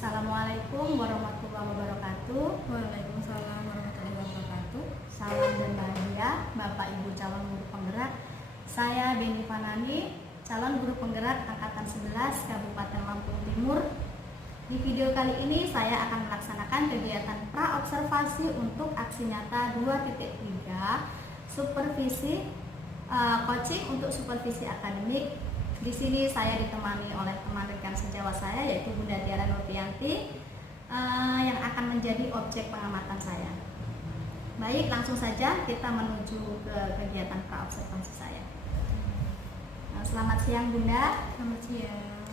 Assalamualaikum warahmatullahi wabarakatuh. Waalaikumsalam warahmatullahi wabarakatuh. Salam dan bahagia Bapak Ibu calon guru penggerak. Saya Beni Fanani, calon guru penggerak angkatan 11 Kabupaten Lampung Timur. Di video kali ini saya akan melaksanakan kegiatan praobservasi untuk aksi nyata 2.3 supervisi coaching untuk supervisi akademik. Di sini saya ditemani oleh teman rekan sejawat saya yaitu Bunda Tiara Nurpianti yang akan menjadi objek pengamatan saya. Baik, langsung saja kita menuju ke kegiatan praobservasi saya. Selamat siang Bunda. Selamat siang.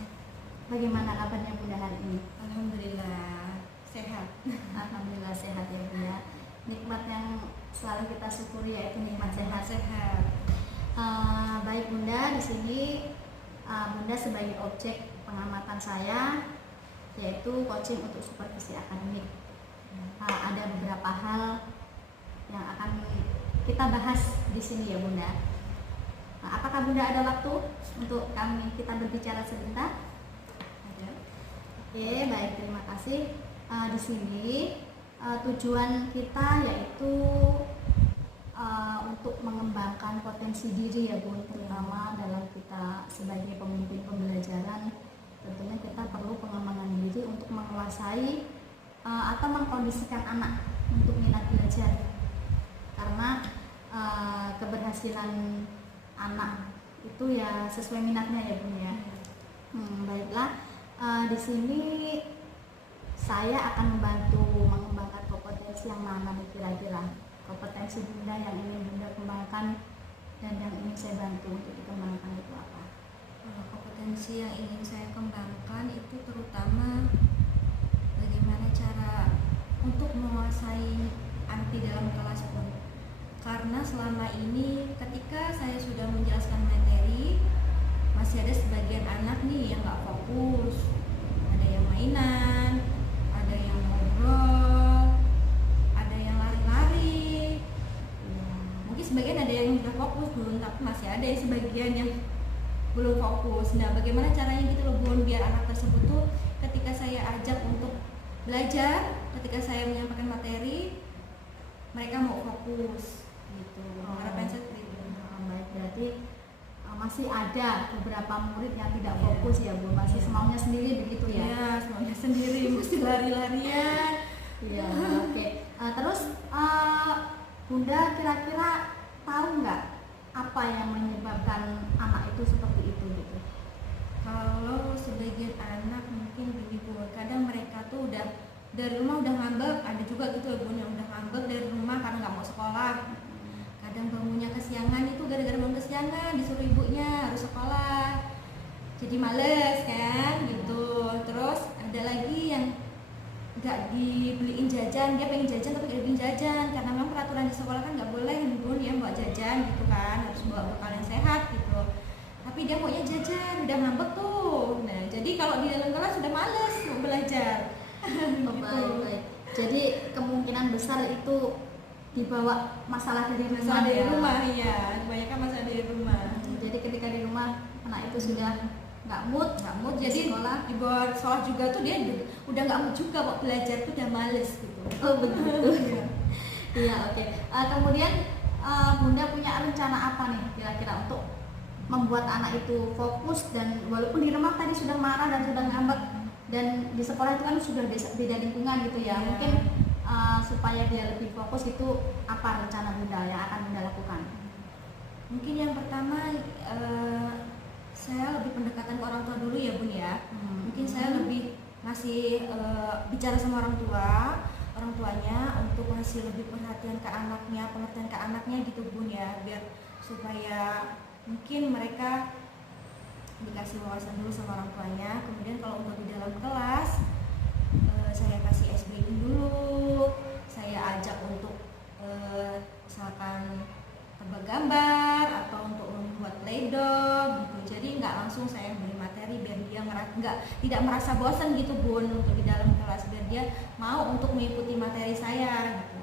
Bagaimana kabarnya Bunda hari ini? Alhamdulillah sehat. Alhamdulillah sehat ya Bunda. Nikmat yang selalu kita syukuri yaitu nikmat sehat. Baik Bunda, di sini Bunda sebagai objek pengamatan saya yaitu coaching untuk supervisi akademik. Ada beberapa hal yang akan kita bahas di sini ya Bunda. Apakah Bunda ada waktu untuk kita berbicara sebentar? Ada. Oke, baik, terima kasih. Di sini tujuan kita yaitu untuk mengembangkan potensi diri ya Bun, terutama dalam kita sebagai pemimpin pembelajaran. Tentunya kita perlu pengembangan diri untuk menguasai atau mengkondisikan anak untuk minat belajar, karena keberhasilan anak itu ya sesuai minatnya ya Bun ya. Baiklah, di sini saya akan membantu mengembangkan kompetensi yang mana nih kira-kira kompetensi Bunda yang ingin Bunda kembangkan dan yang ingin saya bantu untuk dikembangkan itu apa? Kompetensi yang ingin saya kembangkan itu terutama bagaimana cara untuk menguasai anak di dalam kelas pun. Karena selama ini ketika saya sudah menjelaskan materi, masih ada sebagian anak nih yang nggak fokus, ada yang mainan, ada yang ngobrol, ada yang lari-lari. Mungkin sebagian ada yang sudah fokus belum, tapi masih ada yang sebagian yang belum fokus. Nah, bagaimana caranya gitu loh Bun, biar anak tersebut tuh ketika saya ajak untuk belajar, ketika saya menyampaikan materi, mereka mau fokus gitu. Harapan saya seperti itu. Baik, berarti masih ada beberapa murid yang tidak fokus ya Bu, masih semaunya sendiri begitu ya? Iya, semaunya sendiri, mesti lari-larian. Iya, oke. Terus Bunda kira-kira tahu nggak apa yang menyebabkan anak itu seperti itu gitu? Kalau sebagian anak mungkin gini Bu, kadang mereka tuh udah dari rumah udah ngambek, ada juga gitu ya Bun yang udah ngambek dari rumah karena nggak mau sekolah. Kadang bangunnya kesiangan, itu gara-gara bangun kesiangan disuruh ibunya harus sekolah, jadi males kan gitu. Terus ada lagi yang nggak dibeliin jajan, dia pengen jajan tapi nggak dibeliin jajan karena memang peraturan di sekolah kan nggak boleh Bun ya bawa jajan gitu kan, harus bawa bekal yang sehat gitu. Tapi dia maunya jajan, udah ngambek tuh. Nah, jadi kalau di dalam kelas sudah males mau belajar. Baik. Jadi kemungkinan besar itu dibawa masalah dari rumah. Masalah dari rumah ya, kebanyakan masalah dari rumah. Jadi ketika di rumah anak itu sudah nggak mood jadi sekolah. dibawa sekolah juga tuh dia udah nggak mood juga mau belajar tuh udah males gitu. Oh begitu. Iya, oke. Kemudian Bunda punya rencana apa nih kira-kira untuk membuat anak itu fokus, dan walaupun di rumah tadi sudah marah dan sudah ngambek, dan di sekolah itu kan sudah beda lingkungan gitu ya. Mungkin supaya dia lebih fokus, itu apa rencana Bunda yang akan Bunda lakukan? Mungkin yang pertama saya lebih pendekatan ke orang tua dulu ya Bun ya. Mungkin saya lebih ngasih bicara sama orang tuanya untuk ngasih lebih perhatian ke anaknya, pengertian ke anaknya gitu Bun ya, biar supaya mungkin mereka dikasih wawasan dulu sama orang tuanya. Kemudian kalau untuk di dalam kelas saya kasih SBI dulu, saya ajak untuk misalkan tebak gambar atau untuk membuat play-doh gitu. Jadi nggak langsung saya beri materi biar dia tidak merasa bosan gitu Bun untuk di dalam kelas, biar dia mau untuk mengikuti materi saya gitu.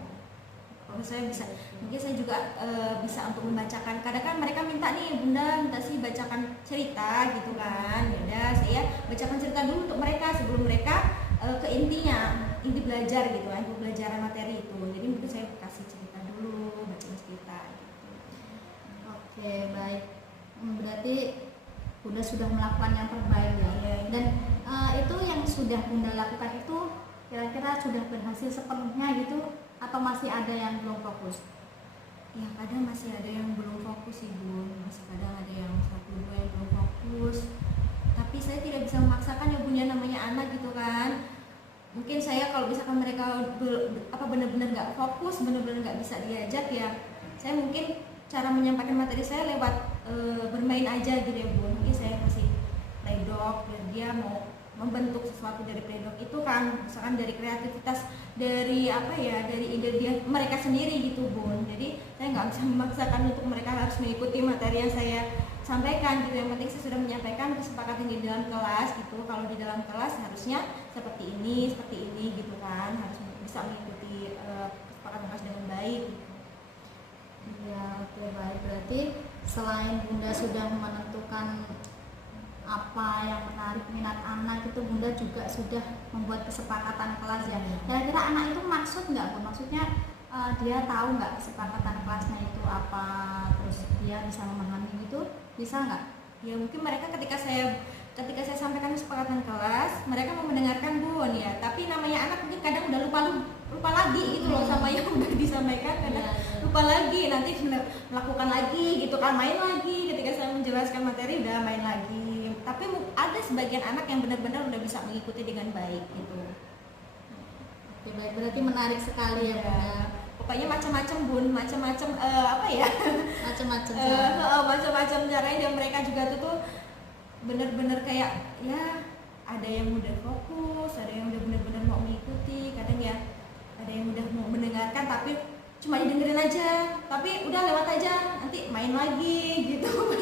Kalau saya bisa, mungkin saya juga bisa untuk membacakan. Kadang kan mereka minta nih, Bunda minta sih bacakan cerita gitu kan. Ya udah saya bacakan cerita dulu untuk mereka sebelum mereka ke intinya, inti belajar gitu kan, pembelajaran materi itu. Jadi mungkin saya kasih cerita dulu, baca cerita gitu. Oke, baik. Berarti Bunda sudah melakukan yang terbaik ya. Iya. Dan itu yang sudah Bunda lakukan itu kira-kira sudah berhasil sepenuhnya gitu atau masih ada yang belum fokus? Ya kadang masih ada yang belum fokus sih Bun, masih kadang ada yang satu dua yang belum fokus. Tapi saya tidak bisa memaksakan ya Bun, ya namanya anak gitu kan. Mungkin saya kalau misalkan mereka benar-benar nggak fokus, benar-benar nggak bisa diajak ya, saya mungkin cara menyampaikan materi saya lewat bermain aja gitu ya Bun. Mungkin saya kasih playdog biar dia mau membentuk sesuatu dari playdog itu kan, misalkan dari kreativitas, dari apa ya, dari ide dia mereka sendiri gitu Bun. Jadi saya nggak bisa memaksakan untuk mereka harus mengikuti materi yang saya sampaikan gitu. Yang penting saya sudah menyampaikan kesepakatan di dalam kelas gitu. Kalau di dalam kelas harusnya seperti ini gitu kan, harus bisa mengikuti kesepakatan kelas dengan baik gitu. Iya, oke, baik. Berarti selain Bunda sudah menentukan apa yang menarik minat anak, itu Bunda juga sudah membuat kesepakatan kelas ya. Kira-kira anak itu maksud nggak Bu? Maksudnya dia tahu nggak kesepakatan kelasnya itu apa, terus dia bisa memahami itu, bisa nggak? Ya mungkin mereka ketika saya sampaikan kesepakatan kelas, mereka mau mendengarkan Bun ya. Tapi namanya anak mungkin kadang udah lupa lagi gitu loh sama yang udah disampaikan, kadang lupa lagi, nanti melakukan lagi gitu kan, main lagi. Ketika saya menjelaskan materi udah main lagi. Tapi ada sebagian anak yang benar-benar udah bisa mengikuti dengan baik gitu. Oke, baik, berarti menarik sekali ya Bunda. Pokoknya macam-macam Bun, macam-macam apa ya? Macam-macam caranya, dan mereka juga tuh benar-benar kayak ya, ada yang udah fokus, ada yang udah benar-benar mau mengikuti, kadang ya ada yang udah mau mendengarkan tapi cuma didengerin aja, tapi udah lewat aja, nanti main lagi gitu.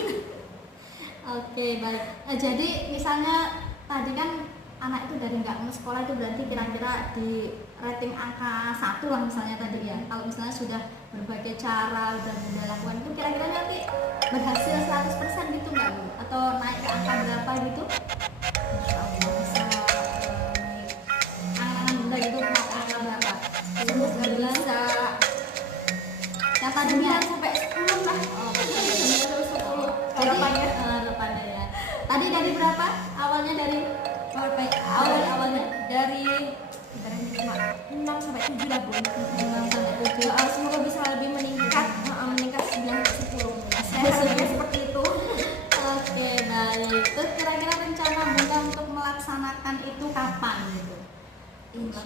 Oke, baik. Jadi misalnya tadi kan anak itu dari nggak mau sekolah itu berarti kira-kira di rating angka 1 lah misalnya tadi ya. Kalau misalnya sudah berbagai cara udah Bunda lakukan, itu kira-kira nanti berhasil 100% gitu nggak Bu? Atau naik ke angka berapa gitu? Insya Allah bisa naik. Angan-angan Bunda gitu mau angka berapa? Semoga bisa. Yang tadinya 9 sampai 10 lah. Jadi harapannya ya. Tadi dari berapa? Awalnya dari awalnya dari 6 sampai 7 lah Bun. 6 sampai 7. Semoga bisa lebih meningkat 9 sampai 10. Saya harapnya seperti itu. Oke, baik. Terus kira-kira rencana Bunda untuk melaksanakan itu kapan gitu?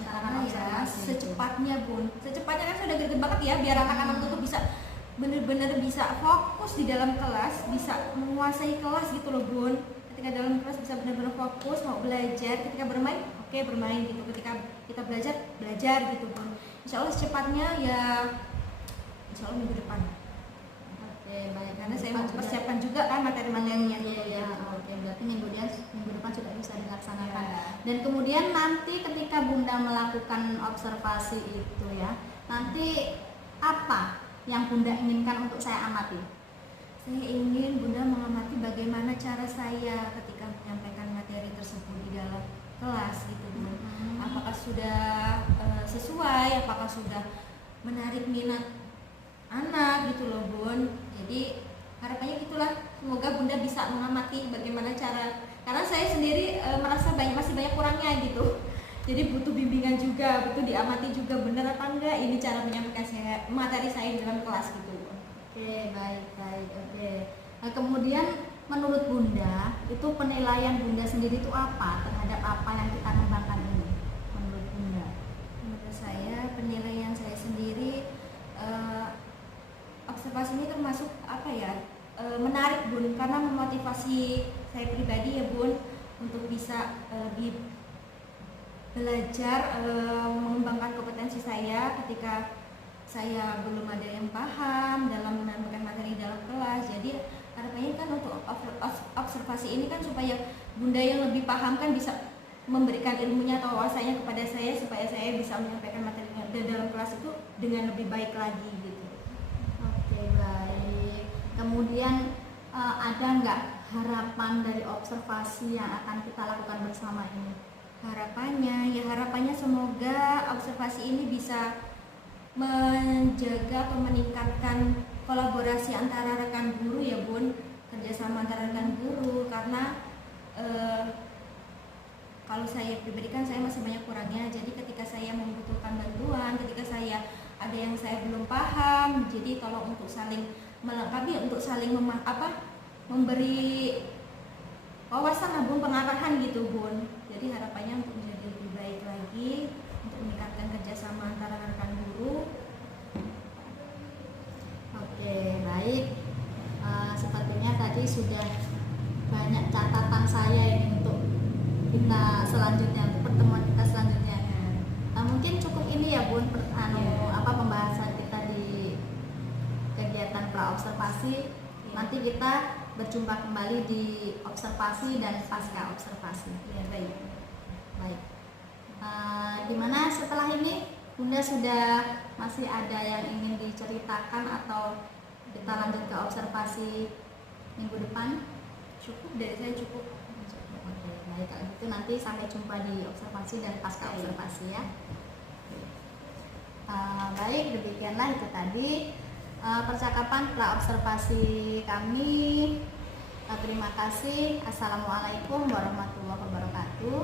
Karena ya secepatnya Bun. Secepatnya kan sudah greget banget ya, biar anak-anak itu bisa benar-benar bisa fokus di dalam kelas, bisa menguasai kelas gitu loh Bun. Ketika dalam kelas bisa benar-benar fokus, mau belajar, ketika bermain, oke bermain gitu. Ketika kita belajar gitu Bun. Insya Allah secepatnya ya, insya Allah minggu depan. Oke, baik. Karena saya mau persiapkan juga kan materi-materinya dulu ya. gitu. Oke, berarti minggu depan sudah bisa dilaksanakan. Ya. Dan kemudian nanti ketika Bunda melakukan observasi itu ya, nanti apa yang Bunda inginkan untuk saya amati? Saya ingin Bunda mengamati bagaimana cara saya ketika menyampaikan materi tersebut di dalam kelas gitu Bun. Apakah sudah sesuai, apakah sudah menarik minat anak gitu loh Bun. Jadi harapannya gitulah, semoga Bunda bisa mengamati bagaimana cara, karena saya sendiri merasa masih banyak kurangnya gitu. Jadi butuh bimbingan juga, butuh diamati juga benar apa enggak ini cara menyampaikan materi saya di dalam kelas gitu. Oke, baik. Oke. Nah, kemudian menurut Bunda, itu penilaian Bunda sendiri itu apa terhadap apa yang kita kembangkan ini? Menurut Bunda? Menurut saya penilaian saya sendiri, observasi ini termasuk apa ya, menarik Bun, karena memotivasi saya pribadi ya Bun untuk bisa lebih belajar, mengembangkan kompetensi saya ketika saya belum ada yang paham dalam menyampaikan materi dalam kelas. Jadi harapannya kan untuk observasi ini kan supaya Bunda yang lebih paham kan bisa memberikan ilmunya atau wawasannya kepada saya, supaya saya bisa menyampaikan materinya dalam kelas itu dengan lebih baik lagi gitu. Oke, baik. Kemudian ada nggak harapan dari observasi yang akan kita lakukan bersama ini? Harapannya semoga observasi ini bisa menjaga atau meningkatkan kolaborasi antara rekan guru ya Bun, kerjasama antara rekan guru, karena kalau saya pribadi kan saya masih banyak kurangnya, jadi ketika saya membutuhkan bantuan, ketika saya ada yang saya belum paham, jadi tolong untuk saling melengkapi, untuk saling memberi wawasan lah Bun, pengarahan gitu Bun. Jadi harapannya untuk menjadi lebih baik lagi, untuk meningkatkan kerjasama antara rekan guru. Oke, baik. Sepertinya tadi sudah banyak catatan saya ini untuk kita selanjutnya, untuk pertemuan kita selanjutnya. Mungkin cukup ini ya Bun, pembahasan kita di kegiatan praobservasi. Nanti kita berjumpa kembali di observasi dan pasca observasi. Ya, baik. Gimana setelah ini Bunda, sudah masih ada yang ingin diceritakan atau kita lanjut ke observasi minggu depan? Cukup, dari saya cukup. Oke, baik, kalau gitu nanti sampai jumpa di observasi dan pasca observasi ya. Baik, demikianlah itu tadi percakapan praobservasi kami. Terima kasih. Assalamualaikum warahmatullahi wabarakatuh.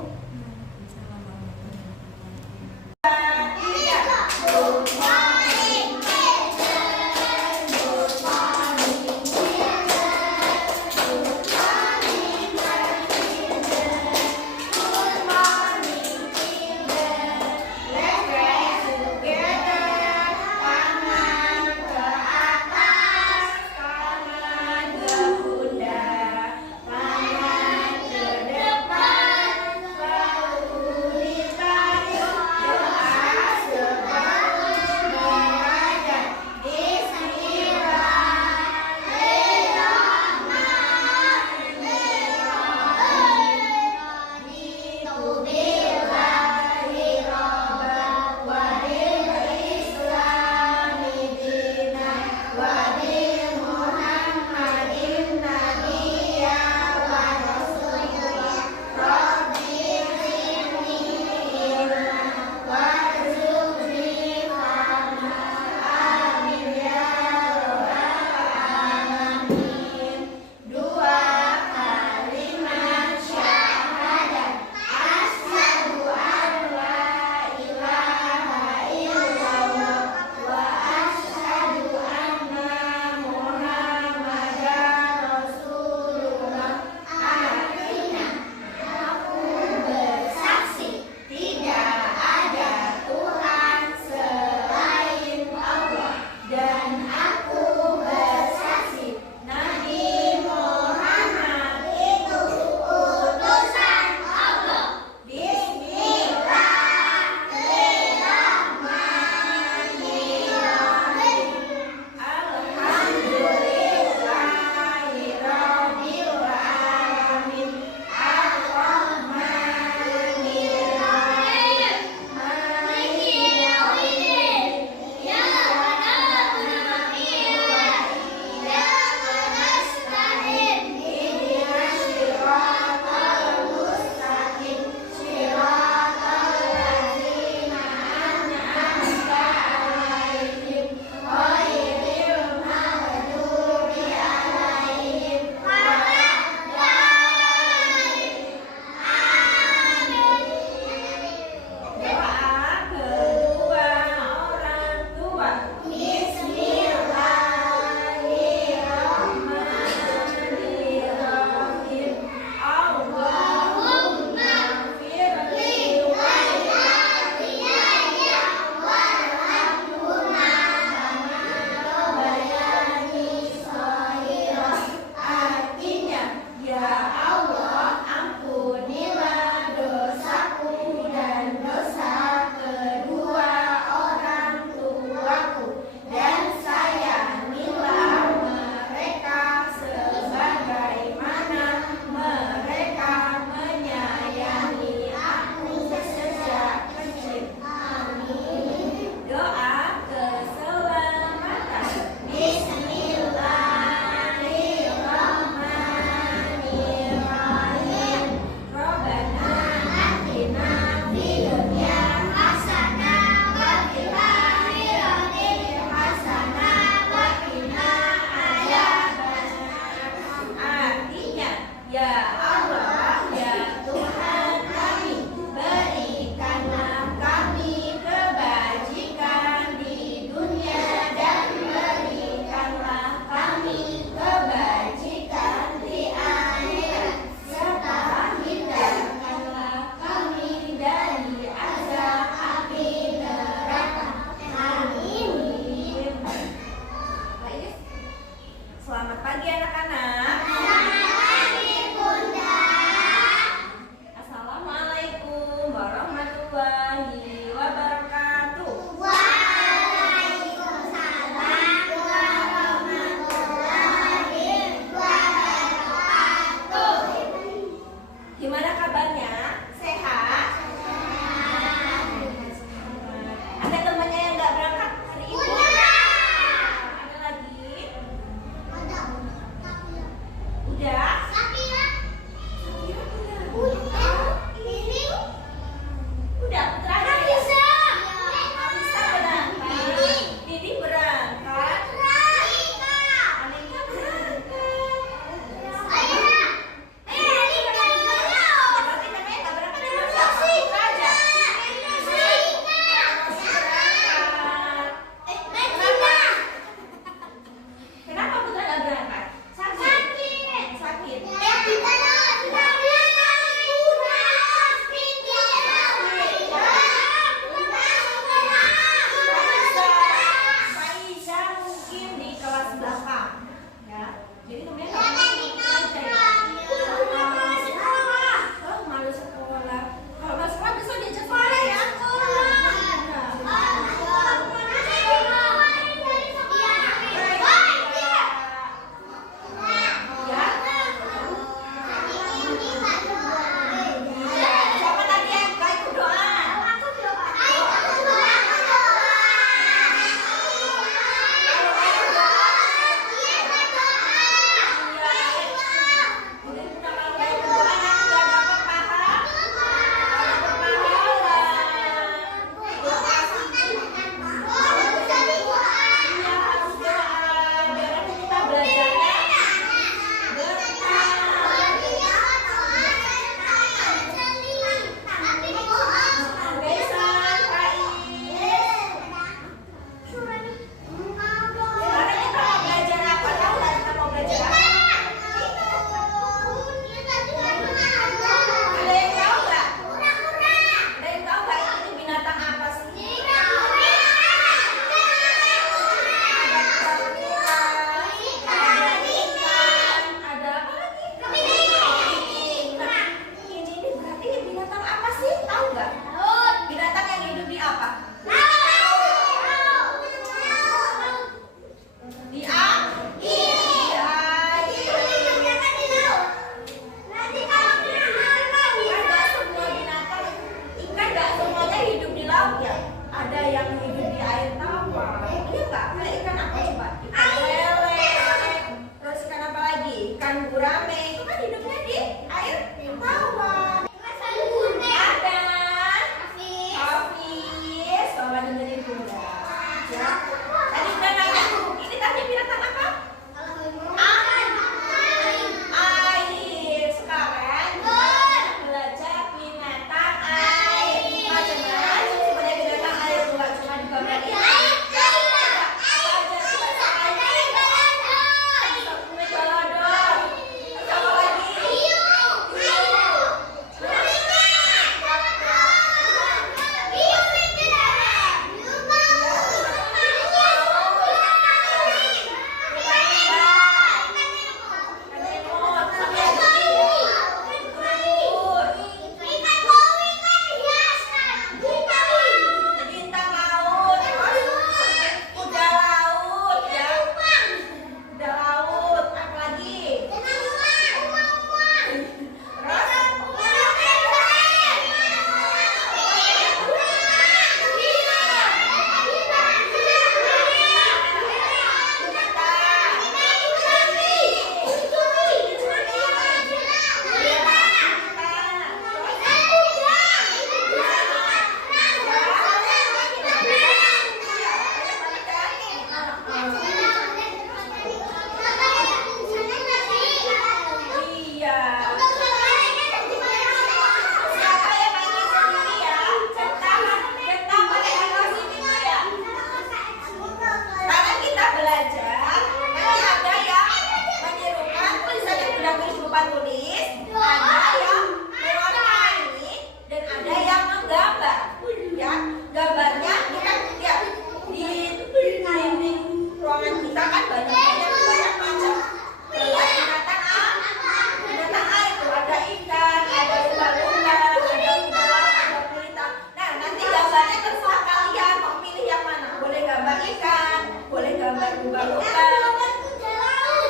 lumba-lumba.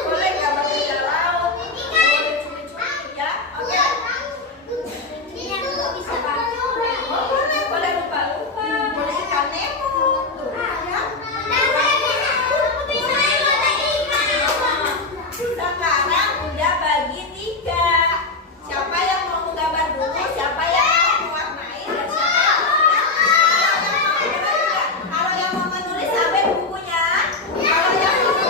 Boleh gambar kuda laut. Boleh cumi-cumi ya. Oke. Oh, boleh lumba-lumba. Boleh ikan Nemo. Tuh, ya. Sekarang udah bagi 3. Siapa yang mau menggambar dulu? Siapa yang mau mewarnai? Dan siapa yang mau menulis? Kalau yang mau menulis ambil bukunya. Kalau yang mau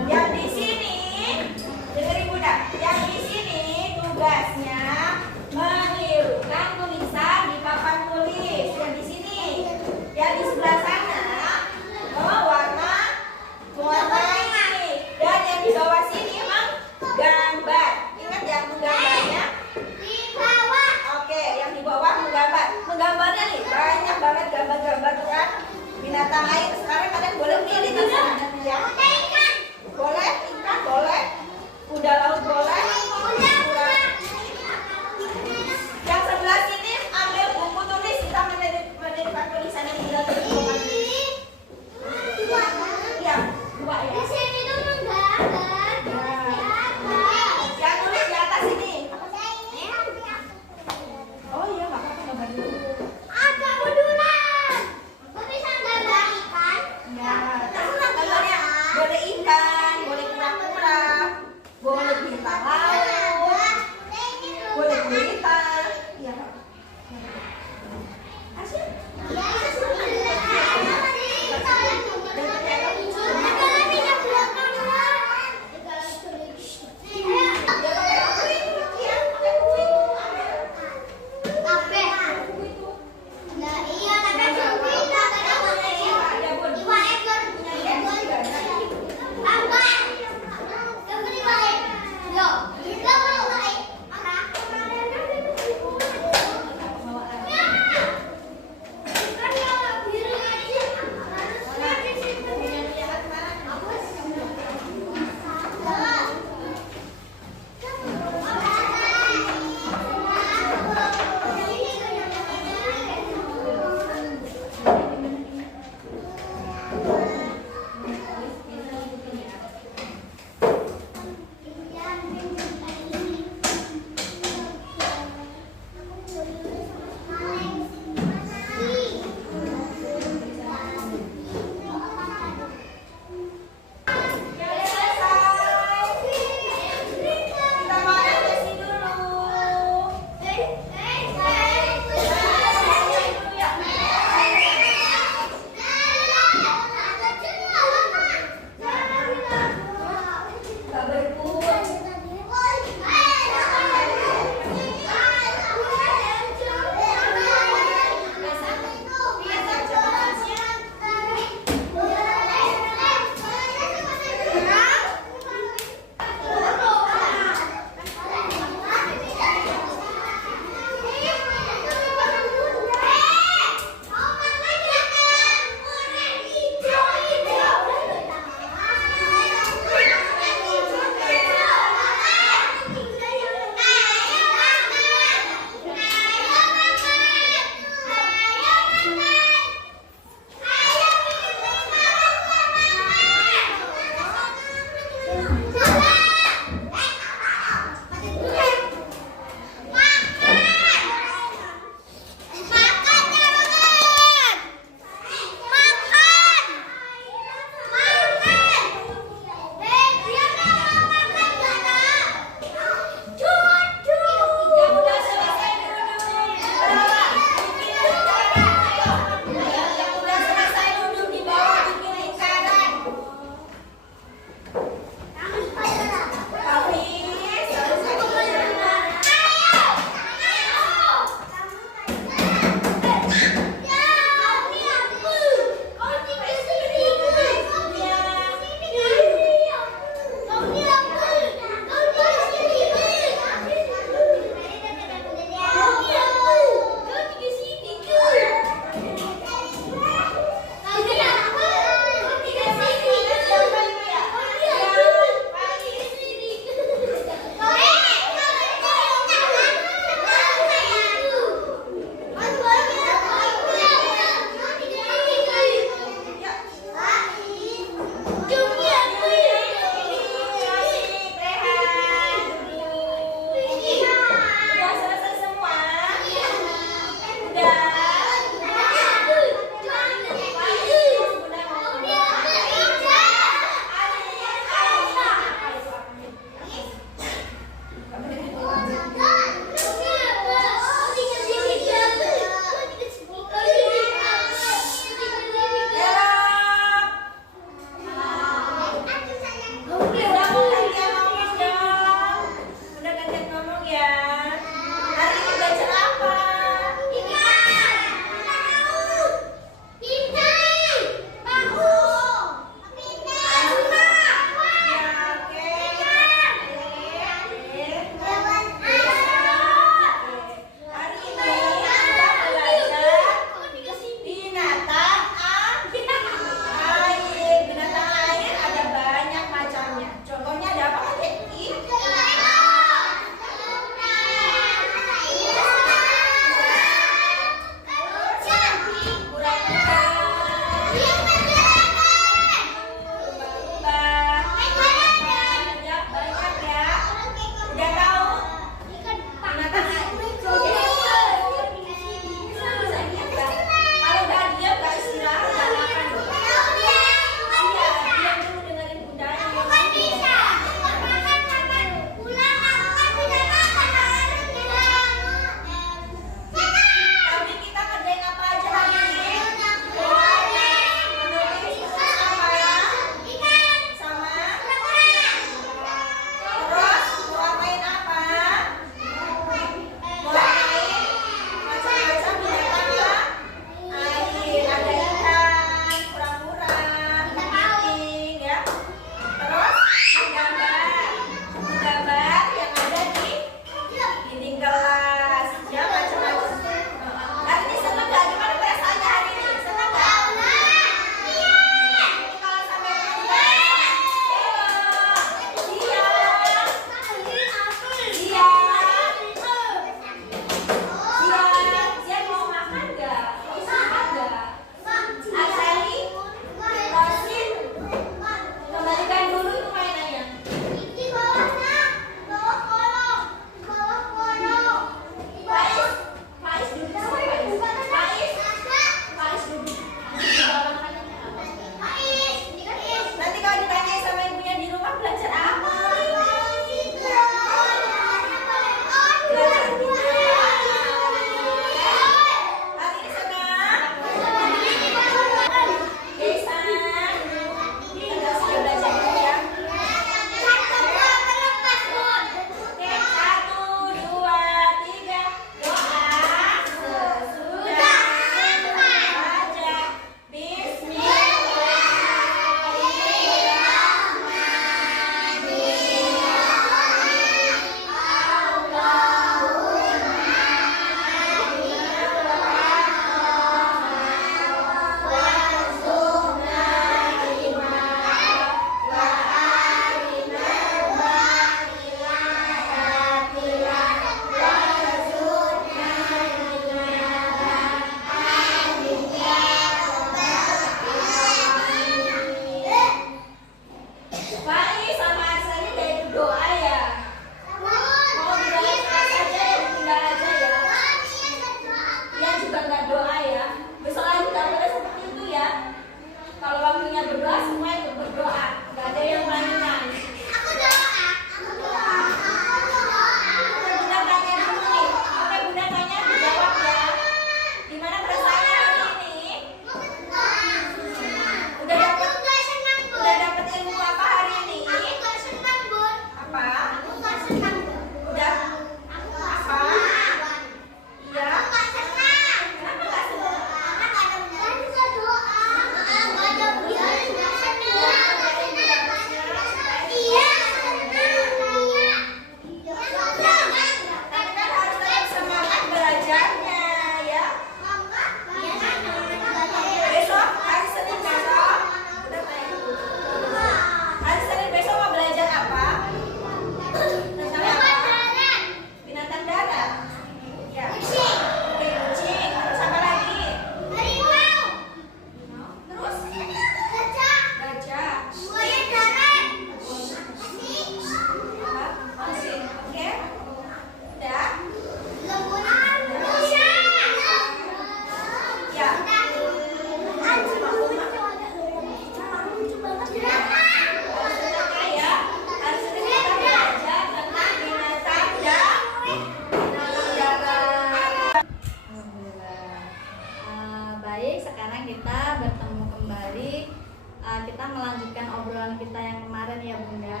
yang kemarin ya Bunda.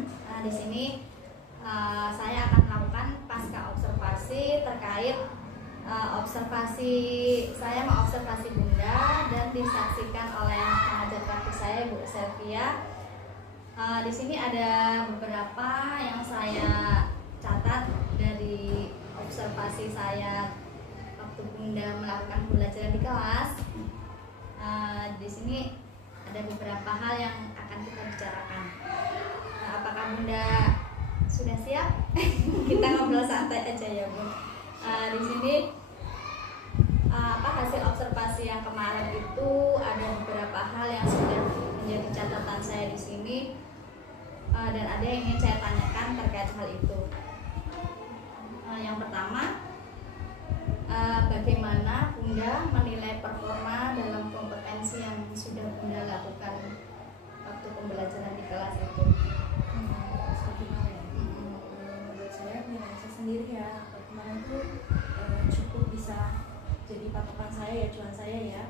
Nah, di sini saya akan melakukan pasca observasi terkait observasi saya mengobservasi Bunda dan disaksikan oleh pengajar praktik saya Bu Selvia. Di sini ada beberapa yang saya catat dari observasi saya waktu Bunda melakukan pembelajaran di kelas. Di sini ada beberapa hal yang akan kita bicarakan. Apakah Bunda sudah siap? Kita ngobrol santai aja ya Bu. Di sini hasil observasi yang kemarin itu ada beberapa hal yang sudah menjadi catatan saya di sini, dan ada yang ingin saya tanyakan terkait hal itu. Yang pertama, bagaimana Bunda menilai performa dalam kompetensi yang sudah Bunda lakukan waktu pembelajaran di kelas itu? Menurut saya penilaian saya sendiri ya, kemarin tuh cukup bisa jadi patokan saya ya, cuan saya ya,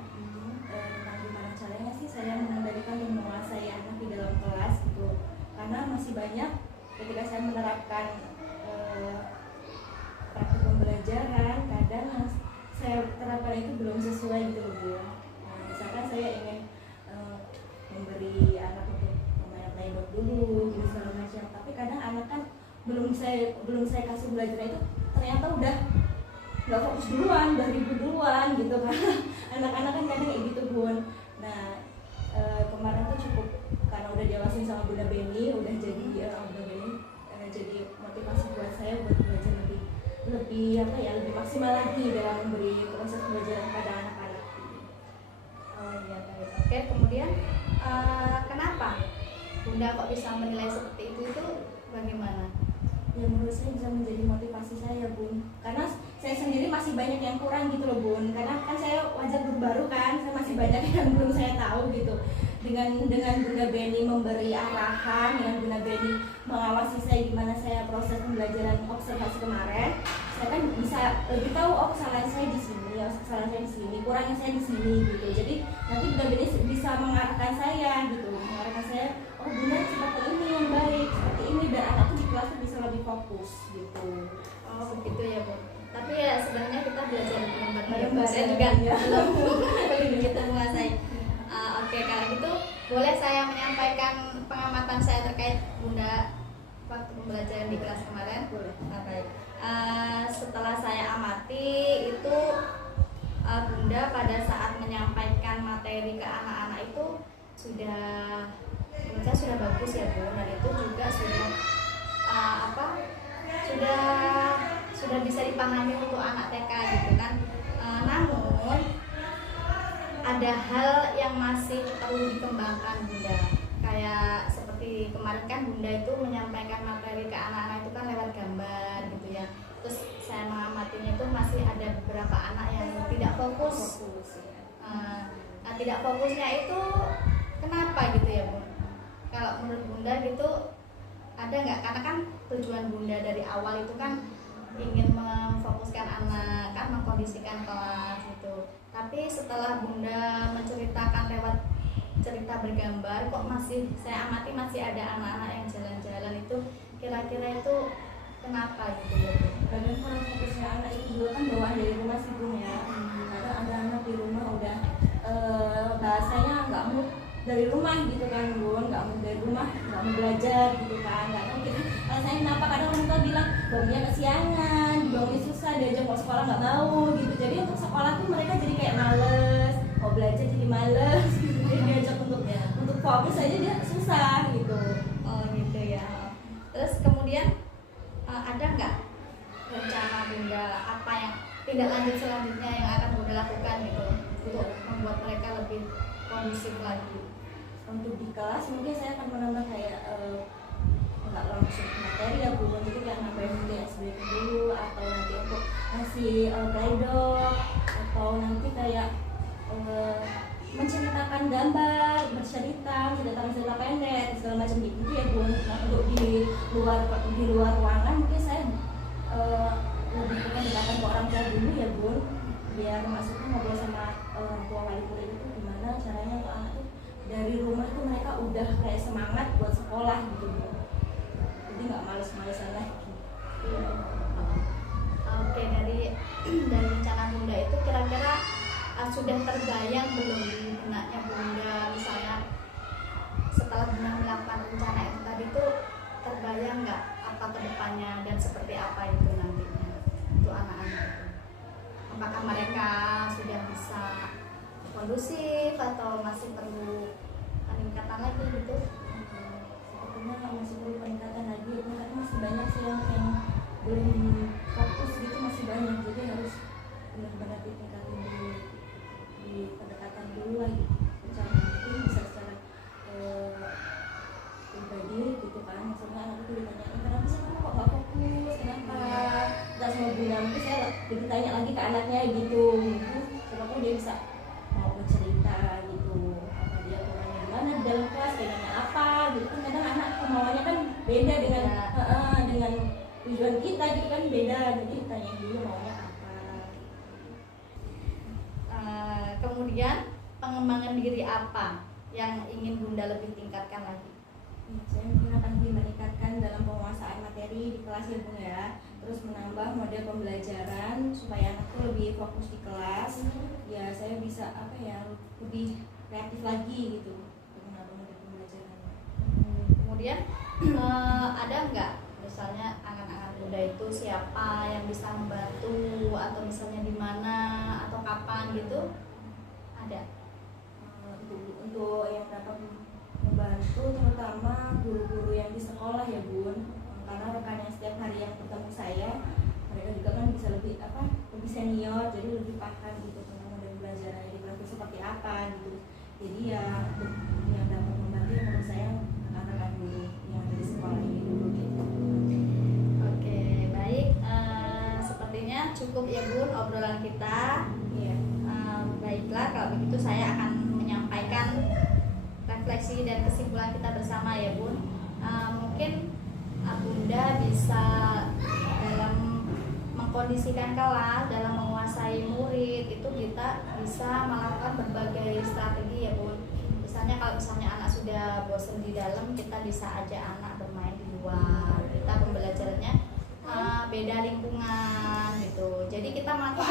tentang gimana caranya sih saya mengendalikan dan menguasai anak di dalam kelas gitu. Karena masih banyak ketika saya menerapkan praktik pembelajaran, kadang yang saya terapkan itu belum sesuai gitu loh Bu. Misalkan saya ingin memberi anak untuk bermain playbook dulu gitu segala macam, tapi kadang anak kan belum saya kasih belajar itu ternyata udah nggak fokus duluan, udah ribut duluan gitu kan. Anak-anak kan kadang kayak gitu Bun. Nah kemarin tuh cukup karena udah diawasin sama Bunda Beni, udah jadi Bunda Beni jadi motivasi buat saya buat belajar lebih maksimal lagi dalam memberi proses pembelajaran pada anak-anak. Oh iya, baik. Oke, kemudian kenapa Bunda kok bisa menilai seperti itu bagaimana? Ya menurut saya bisa menjadi motivasi saya Bun, karena saya sendiri masih banyak yang kurang gitu loh Bun, karena kan saya wajar guru baru kan, saya masih banyak yang belum saya tahu gitu. Dengan Bunda Beni memberi arahan, dengan Bunda Beni mengawasi saya gimana saya proses pembelajaran observasi kemarin, saya kan bisa lebih tahu kesalahan saya di sini, kesalahan saya di sini, kurangnya saya di sini gitu. Jadi nanti Bunda Beni bisa mengarahkan saya gitu, mengarahkan saya, oh Bunda seperti ini yang baik, seperti ini, dan anakku di kelas tuh bisa lebih fokus gitu. Oh begitu ya Bu. Tapi ya sebenarnya kita belajar bareng-bareng. Bareng-bareng, Saya juga ya. belum begitu menguasai. Oke, kalau gitu boleh saya menyampaikan pengamatan saya terkait Bunda waktu pembelajaran di kelas kemarin? Boleh. Baik. Setelah saya amati itu Bunda pada saat menyampaikan materi ke anak-anak itu sudah menurut saya sudah bagus ya Bu, dan itu juga sudah bisa dipahami untuk anak TK gitu kan. Namun ada hal yang masih perlu dikembangkan Bunda. Kayak seperti kemarin kan Bunda itu menyampaikan materi ke anak-anak itu kan lewat gambar gitu ya. Terus saya mengamatinya itu masih ada beberapa anak yang tidak fokus. Nah, tidak fokusnya itu kenapa gitu ya Bu? Kalau menurut Bunda gitu ada nggak? Karena kan tujuan Bunda dari awal itu kan ingin memfokuskan anak, kan mengkondisikan kelas gitu. Tapi setelah Bunda menceritakan lewat cerita bergambar, kok masih saya amati masih ada anak-anak yang jalan-jalan itu, kira-kira itu kenapa gitu ya Bu? Kadang kalau fokusnya anak itu juga kan bawaan dari rumah sih Bun ya. Kadang ada anak di rumah udah bahasanya nggak mau dari rumah gitu kan Bun, nggak mau dari rumah, nggak mau belajar gitu kan. Nggak tahu kita rasanya kenapa, kadang orang tua bilang bangunnya kesiangan, dibangunin susah, diajak mau sekolah nggak mau gitu. Jadi untuk sekolah tuh mereka jadi kayak males, mau belajar jadi males gitu. Jadi diajak untuk fokus aja dia susah gitu. Oh gitu ya. Terus kemudian ada nggak rencana Bunda apa yang tindak lanjut selanjutnya yang akan Bunda lakukan gitu untuk membuat mereka lebih kondusif lagi? Untuk di kelas mungkin saya akan menambah kayak nggak langsung materi ya Bu, jadi kayak nambahin nanti SBK dulu, atau nanti untuk ngasih guide, atau nanti kayak menceritakan gambar, menceritakan cerita pendek segala macam gitu ya Bu. Nah, untuk di luar ruangan mungkin saya lebih pendekatan ke orang tua dulu ya Bu, biar maksudnya ngobrol sama orang tua wali murid itu gimana caranya untuk anak tuh dari rumah tuh mereka udah kayak semangat buat sekolah gitu, jadi nggak males-malesan lagi. Oke, dari rencana Bunda itu kira-kira sudah terbayang belum di benaknya Bunda, misalnya setelah Bunda melakukan rencana itu tadi tuh terbayang nggak apa kedepannya dan seperti apa itu nantinya untuk anak-anak itu? Apakah mereka sudah bisa kondusif atau masih perlu peningkatan lagi gitu? Sepertinya masih perlu peningkatan lagi, karena masih banyak sih yang belum fokus gitu, masih banyak, jadi harus benar-benar ditingkatin dulu, di pendekatan dulu lagi, secara mungkin bisa secara pribadi gitu kan. Maksudnya anak itu ditanyain, kenapa sih kamu kok gak fokus, kenapa gak sama Bunda, mungkin saya ditanya lagi ke anaknya gitu, siapa pun dia bisa mau bercerita gitu, apa dia kurangnya gimana di dalam kelas, pengennya apa gitu kan. Kadang anak kemauannya kan beda dengan dengan tujuan kita gitu kan, beda, jadi tanya dulu maunya apa. Kemudian pengembangan diri apa yang ingin Bunda lebih tingkatkan lagi? Saya mungkin akan lebih meningkatkan dalam penguasaan materi di kelas ya Bung ya, terus menambah model pembelajaran supaya anakku lebih fokus di kelas. Ya saya bisa apa ya, lebih kreatif lagi gitu untuk menambah model pembelajarannya. Kemudian ada nggak misalnya anak-anak Bunda itu siapa yang bisa membantu, atau misalnya di mana atau kapan gitu? Ada? Untuk yang dapat membantu terutama guru-guru yang di sekolah ya Bun, karena rekan yang setiap hari yang bertemu saya, mereka juga kan bisa lebih lebih senior, jadi lebih paham gitu tentang model belajar di kelas seperti apa gitu. Jadi ya yang dapat membantu menurut saya rekan-rekan guru yang ada di sekolah ini dulu gitu. Oke, baik. Sepertinya cukup ya Bun obrolan kita. Iya. Baiklah, kalau begitu saya akan menyampaikan refleksi dan kesimpulan kita bersama ya Bun. Mungkin Bunda bisa dalam mengkondisikan kelas, dalam menguasai murid itu kita bisa melakukan berbagai strategi ya Bun. Misalnya kalau misalnya anak sudah bosan di dalam, kita bisa ajak anak bermain di luar. Kita pembelajarannya beda lingkungan gitu. Jadi kita melakukan